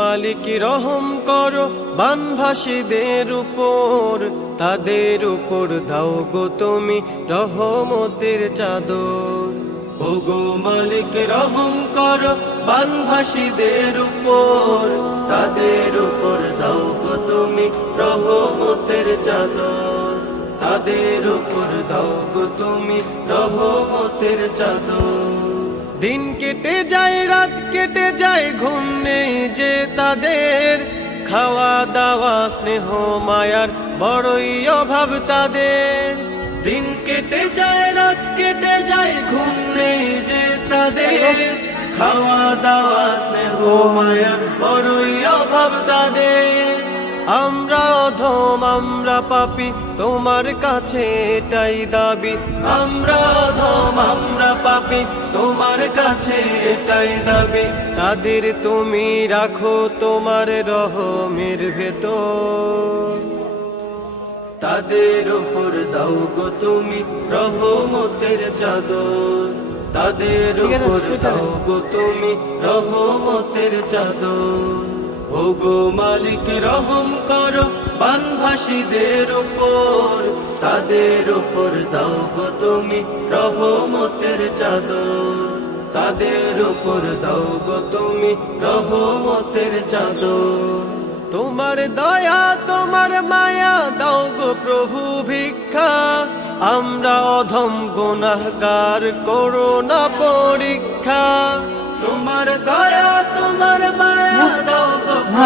মালিক রহম করো, বানভাসীদের উপর, তাদের উপর দাও গো তুমি রহমতের চাদর। ও গো মালিক রহম করো, বানভাসীদের উপর, তাদের উপর দাও গো তুমি রহমতের চাদর। তাদের উপর দাও গো তুমি রহমতের চাদর। দিন কেটে যায়, রাত কেটে যায়, ঘুম নেই যে তাদের। খাওয়া দাওয়া স্নেহ, মায়ার বড়ই অভাব তাদের। দিন কেটে যায়, রাত কেটে যায়, ঘুম নেই যে তাদের। খাওয়া দাওয়া স্নেহ, মায়ার বড়ই অভাব তাদের। আমরা অধম আমরা পাপি তোমার কাছে এটাই দাবি। আমরা অধম আমরা পাপি তোমার কাছে এটাই দাবি। তাদের তুমি রাখো তোমার রহমের ভেতর। তাদের উপর দাও গো তুমি রহমতের চাদর। তাদের উপর দাও গো তুমি রহমতের চাদর। ও গো মালিক, রহম করো বানভাসীদের উপর। তাদের উপর দাও গো তুমি রহমতের চাদর। তাদের উপর দাও গো তুমি রহমতের চাদর। তোমার দয়া, তোমার মায়া দাও গো প্রভু ভিক্ষা। আমরা অধম গুনাহগার, করোনা পরীক্ষা। তোমার দয়া, তোমার না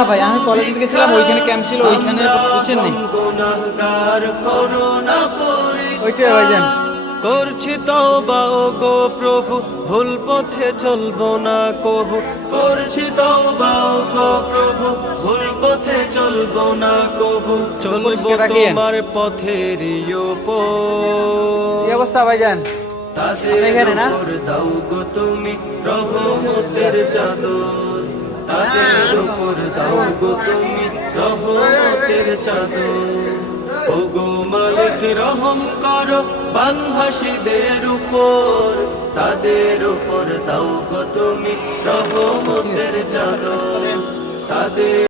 ভাই, আমি কলেজে গেছিলাম, ওইখানে ক্যাম্প ছিল, ওইখানে বুঝছেন নি? গুনাহগার করোনা পরীক্ষা ওইটাই ভাইজান। করছি তওবা ও গো প্রভু ভুল পথে চলবো না কবু করছি তওবা ও গো প্রভু ভুল পথে চলবো না কবু চলবো তোমার পথের উপর অবস্থা ভাইজান তাদের? উপর দাও গো তুমি রহমতের চাদর তাদের উপর দাও গো তুমি রহমতের চাদর। ও গো মালিক রহম করো বানভাসীদের উপর। তাদের উপর দাও গো তুমি রহমতের চাদর। তাদের